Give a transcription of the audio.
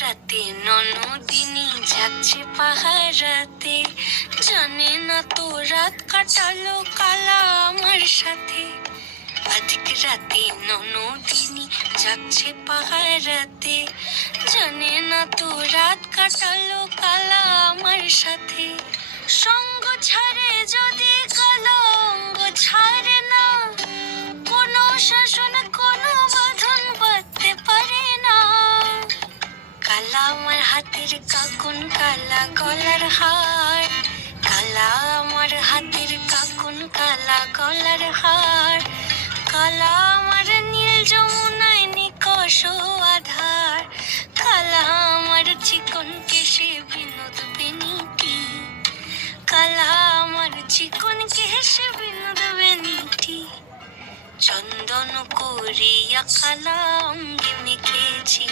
রাতে ননদিনী যাচ্ছে পাহারাতে, জানে না তো রাত কাটালো কালা আমার সাথে। আজকে রাতে ননদিনী যাচ্ছে পাহারাতে, জানে না তো রাত কাটালো কালা আমার সাথে। সঙ্গ ছাড়ে যদি কালো অঙ্গ ছাড়ে না, কোনো শাসন কোনো বাঁধন বাঁধতে পারে না। কালা আমার হাতের কাকুন কালা গলার হার, কালা আমার হাতের কাকুন কালা গলার হার, কালা আমার নীল যমুনায় নিকষ আধার, কালা আমার চিকন কেশে বিনোদ বেনিটি, কালা আমার চিকন কেশে বিনোদ বেনিটি। চন্দন করিয়া কালা অঙ্গে মেখেছি।